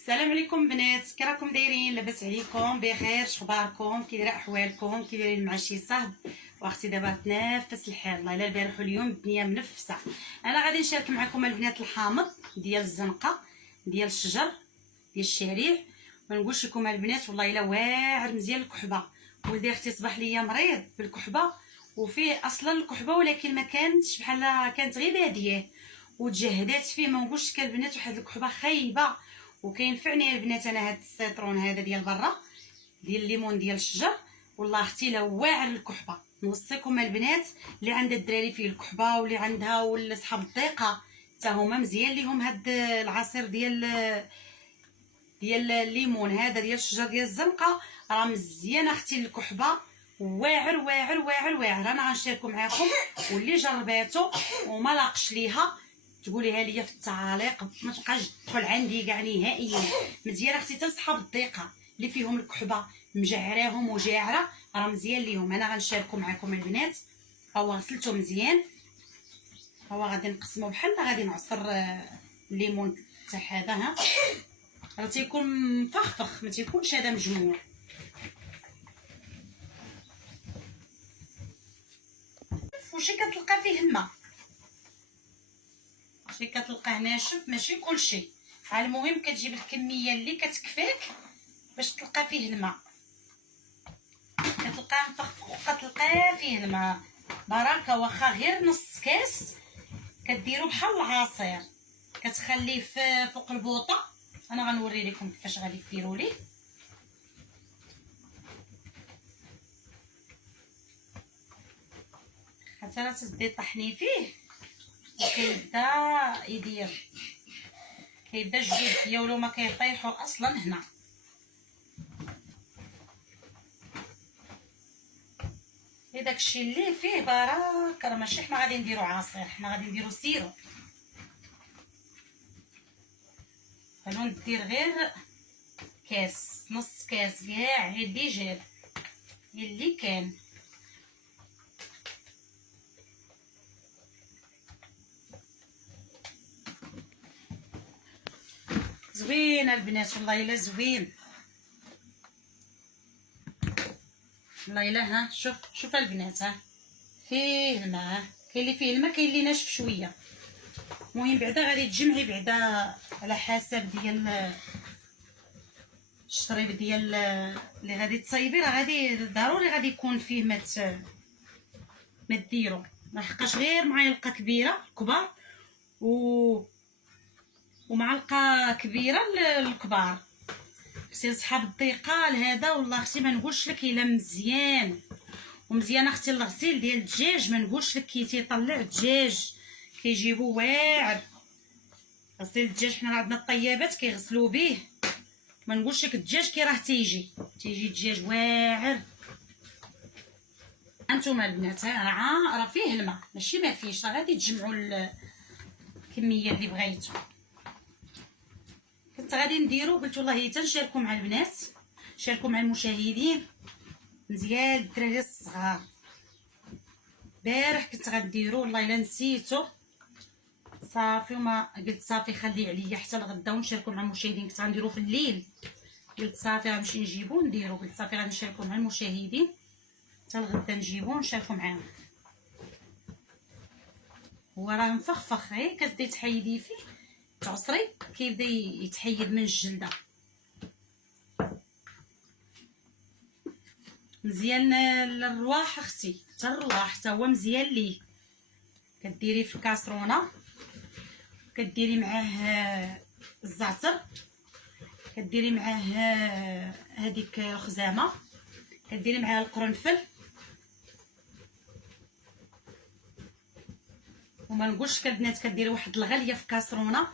السلام عليكم بنات، كي راكم دايرين؟ لاباس عليكم؟ بخير؟ شخباركم؟ كي دايره احوالكم؟ كي دايرين مع شي صاحب؟ واختي دابا تنافس الحال. الله الا البارح واليوم الدنيا منفسه. انا غادي نشارك معكم البنات الحامض ديال الزنقه، ديال الشجر، ديال الشعريع. ما نقولش لكم البنات والله الا واعر مزيان الكحبه. ولدي اختي صباح ليا مريض بالكحبه، وفيه اصلا الكحبه ولكن ما كانتش بحال كانت غير باديه وتجهدات فيه. ما نقولش لك البنات واحد الكحبه خايبه. وكينفعني البنات انا هاد السيترون هذا ديال برا ديال الليمون ديال الشجر. والله اختي لا واعر الكحبه. نوصيكم البنات اللي عندها الدراري فيه الكحبه واللي عندها ولا صحاب الضيقه حتى هما مزيان ليهم هاد العصير ديال الليمون هذا ديال الشجر ديال الزنقه. راه مزيان اختي الكحبه، واعر واعر واعر واعر. انا غنشاركو معاكم واللي جرباتو وما لاقش ليها تقوليها ليا في التعاليق، ما تبقاش تدخل عندي كاع نهائيا. مزيان اختي حتى صحاب الضيقه اللي فيهم الكحبه مجعراهم وجاعره راه مزيان ليهم. انا غنشاركو معاكم البنات. هو غسلته مزيان، هو غادي نقسمو بحال غادي نعصر الليمون تاع هذا. ها راه تيكون مفخفخ، ما تيكونش هذا مجموع. وشي كتلقى فيه الماء، شي كتلقاه ناشف، ماشي كلشي. المهم كتجيب الكميه اللي كتكفيك باش تلقى فيه الماء. كتلقاه مفخفخ وكتلقاه فيه الماء بركه. واخا غير نص كاس كديروا بحال العصير، كتخليه فوق البوطه. انا غنوري لكم كيفاش غادي ديروا ليه. حتى لا تبدي طحني فيه وكيبدا كيبدا الجوج ديالو ما كيطيحوا اصلا هنا. داكشي اللي فيه برك راه ماشي حنا غادي نديرو عصير، حنا غادي نديرو سيرو. قالوا ندير غير كاس، نص كاس كاع اللي جاب اللي كان. زوين البنات والله الا زوين والله الا. ها شوف البنات، ها فيه الماء، كاين اللي فيه الماء كاين اللي ناشف شويه. المهم بعدا غادي تجمعي بعدا على حسب ديال الشريب ديال اللي غادي تصايبي. راه غادي ضروري غادي يكون فيه ما ديرو لحقاش غير معلقه كبيره كبار ومعلقه كبيره الكبار. اختي صحاب الضيقه لهذا والله اختي ما نقولش لك الا مزيان. ومزيان اختي الغسيل ديال الدجاج، ما نقولش لك كي تيطلع الدجاج كيجيبو واعر. غسيل الدجاج حنا عندنا الطيابات كيغسلوا به، ما نقولش لك الدجاج كي راه تيجي الدجاج واعر. انتم البنات راه فيه الماء ماشي ما فيش، راه غادي تجمعوا الكميه اللي بغيتو. كنت غادي نديرو قلت والله حتى نشاركوا مع البنات، نشاركوا مع المشاهدين مزيان الدراري الصغار. البارح كنت غنديرو والله الا نسيتو صافي، وما قلت صافي خليه عليا حتى الغدا ونشاركوا مع المشاهدين. كنت غنديرو في الليل، قلت صافي غنمشي نجيبو نديرو. قلت صافي غادي نشاركوا مع المشاهدين حتى الغدا نجيبو ونشاركوا معاهم. هو راه مفخفخ، غير كتبداي تحيدي فيه تعصري كيبدا يتحيد من الجلده. مزيان للرواح اختي، حتى الرواح حتى هو مزيان ليه. كديري في الكاسرونه، كديري معاه الزعتر، كديري معاه هذيك الخزامه، كديري معاه القرنفل. وما نقولش البنات كديري واحد الغاليه في كاسرونه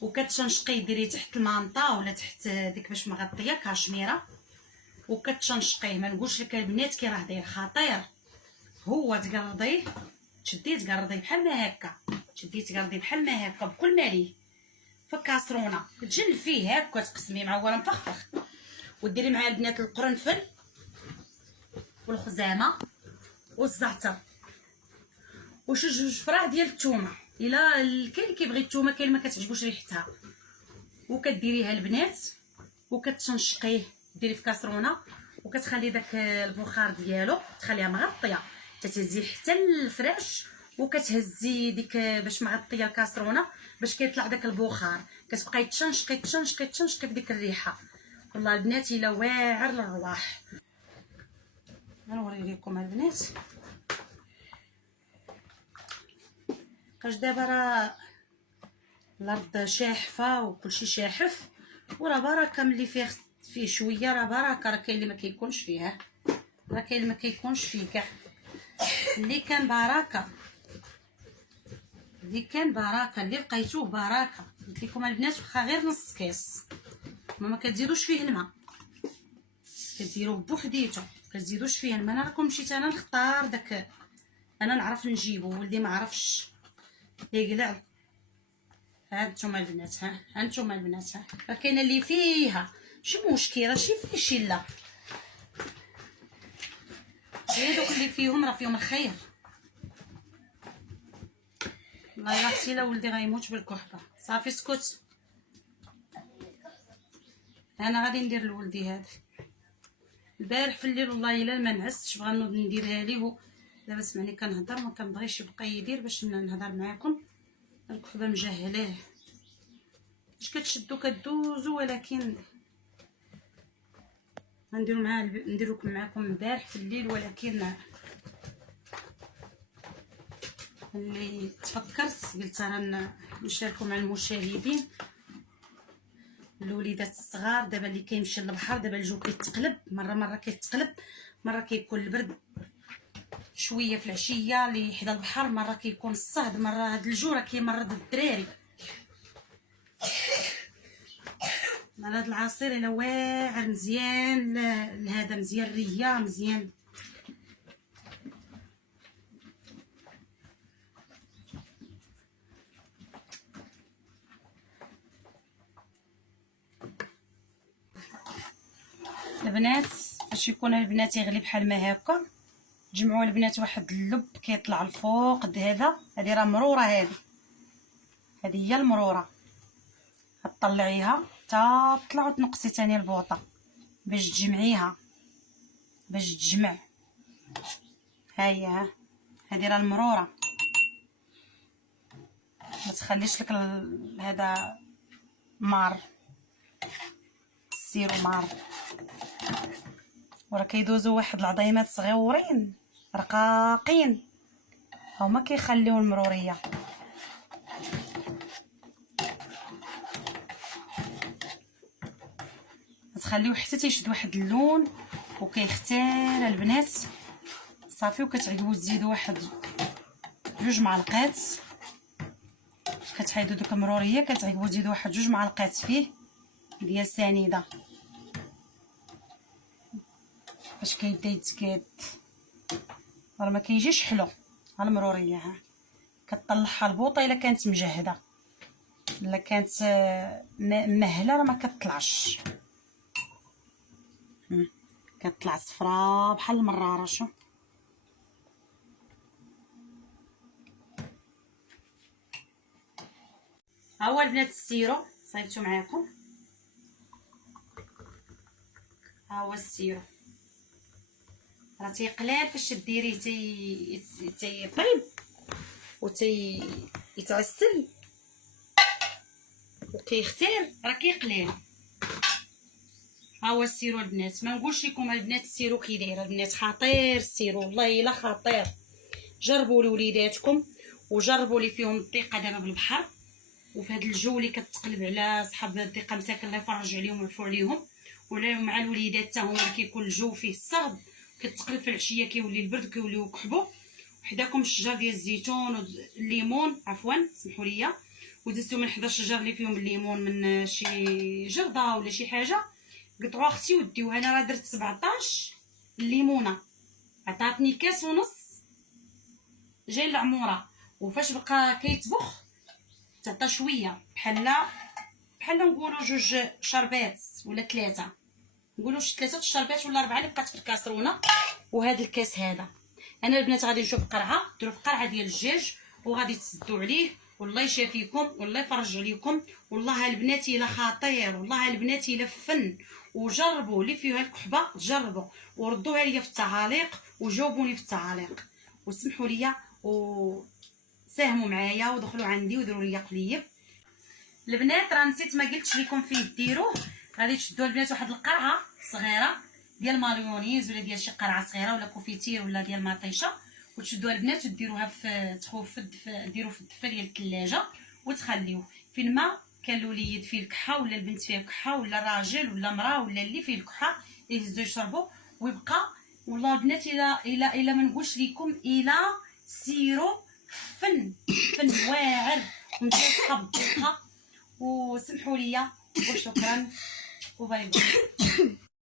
وكتشنشقي، ديري تحت المانطا ولا تحت ديك باش مغطيه كاشميره وكتشنشقيه. ما نقولش لك البنات كي راه داير خطير. هو تقرضيه، تشديه تقرضيه بحال ما هكا، تشديه تقرضيه بحال ما هكا بكل ما ليه في الكاسرونه. تجل فيه هكا تقسميه مع هو راه مفخفخ. وديري مع البنات القرنفل والخزامه والزعتر وشي جوج فراع ديال الثومه. الا كاين اللي كيبغي الثومه، كاين ما كتعجبوش ريحتها. وكديريها البنات وكتشنشقيه، ديري في كاسرونه وكتخلي داك البخار ديالو تخليها مغطيه تتهزي حتى الفراش، وكتهزي ديك باش مغطيه الكاسرونه باش كيطلع داك البخار، كتبقاي تشنشقي تشنشقي تشنشقي بديك الريحه. والله البنات الا واعر للرواح. غنوري لكم البنات كاش دابا راه الارض شاحفه وكلشي شاحف، وراه بركه ملي فيه شويه راه بركه، راه كاين اللي ما كيكونش فيها، راه كاين اللي ما كيكونش فيه كاع، اللي كان بركه اللي كان بركه اللي لقيتوه بركه. قلت لكم البنات واخا غير نص كاس ما كتزيدوش فيه الماء، كديروه بوحديته كتزيدوش فيه الماء. انا راكم مشيت انا نختار داك، انا نعرف نجيبو ولدي ما عرفش يقلع. ها نتوما البنات، ها نتوما البنات، ها راه كاينه اللي فيها ماشي مشكل، راه شي فيه شي لا، غير دوك اللي فيهم راه فيهم الخير. والله الا اختي لا ولدي غيموت بالكحكه. صافي اسكت، انا غادي ندير لولدي هذا البارح في الليل والله الا ما نعستش، بغا نوض نديرها ليه. دابا سمعني كنهضر ما كنبغيش يبقى يدير باش نهضر معاكم. الكحبه مجهلاه باش كتشدو كدوزو، ولكن غنديرو معاه نديرو معاكم البارح في الليل. ولكن اللي تفكرت قلت انا نشاركو مع المشاهدين الوليدات الصغار دابا اللي كيمشي للبحر. دابا الجو كيتقلب، مره كيتقلب، مره كيكون البرد شويه في العشيه اللي حدا البحر، مره كيكون الصهد، مره هاد الجو راه كيمرض الدراري. مع هاد العصير الا واعر مزيان لهذا مزيان ريه مزيان. البنات باش يكون البنات يغلي بحال ما هكا، تجمعوا البنات واحد اللب كيطلع الفوق قد هذا. هذه راه مروره، هذه هي المروره، كطلعيها تا تطلع وتنقصي ثاني البوطه باش تجمعيها، باش تجمع. ها هذه راه المروره، ما تخليش لك هذا مار، السيرو مار. وراه كيدوزو واحد العظيمات صغيورين رقاقين هما كيخليو المروريه. تخليوه حتى تيشد واحد اللون وكيختار البنات. صافي وكتعيبوا تزيدوا واحد 2 معلقات، كتحيدوا دوك المروريه كتعيبوا تزيدوا واحد 2 معلقات فيه ديال سنيده باش كيبدا يتكاد، راه ما كيجيش حلو. ها المروريه ها كطلعها البوطه الا كانت مجهده، الا كانت مهله راه ما كتطلعش، كتطلع صفراء بحال المراره. شو ها هو البنات السيرو صايبتو معاكم، ها هو السيرو راه تيقلال فاش ديريه تيطيب يتعسل وكيختار، راه كيقلال. ها هو السيرو البنات، ما نقولش لكم البنات السيرو كي داير البنات، خطير السيرو والله الا خطير. جربوا لوليداتكم وجربوا لي فيهم الضيقه دابا بالبحر وفي هذا الجو اللي كتقلب على صحاب الضيقه مساكن الله يفرج عليهم ويعفو عليهم، ولا مع الوليدات حتى هما اللي كيكون الجو فيه الصهد كتقلب في العشيه كيولي البرد كيوليو كحبو. وحداكم الشجر ديال الزيتون والليمون، عفوا سمحوا لي، ودزتو من حدا الشجر اللي فيهم الليمون من شي جرده ولا شي حاجه، قطعوا اختي وديوها. انا راه درت 17 ليمونه، عطاتني كاس ونص جاي العموره، وفاش بقى كيتبخ تعطى شويه بحال نقولوا 2 شربات ولا 3، نقولوا 3 شربات ولا 4 اللي بقات في الكاسرونه. وهذا الكاس هذا انا البنات غادي نشوف قرعه، ديروا في قرعه ديال الدجاج وغادي تسدوا عليه والله يشافيكم والله يفرج عليكم. والله البنات الا خطير، والله البنات الا فن. وجربوا اللي فيها الكحبه، جربوا وردوها ليا في التعاليق وجاوبوني في التعاليق وسمحوا لي وساهموا معايا ودخلوا عندي وديروا لي قليب. البنات راه نسيت ما قلتش لكم فين ديروه. غادي تشدوا البنات واحد القرعه صغيره ديال مايونيز ولا ديال شي قرعه صغيره ولا كوفيتير ولا ديال مطيشه، وتشدوها البنات وديروها في ديروا في الدفه ديال الثلاجه وتخليوه فين ما كان الوليد فيه الكحه ولا البنت فيها الكحه ولا الراجل ولا مراه ولا اللي فيه الكحه يهزوا يشربوا ويبقى. والله البنات الا ما نقولش لكم الا سيروا فن واعر ومتلصقه بالدقه. وسمحوا لي وشكرا وباي باي.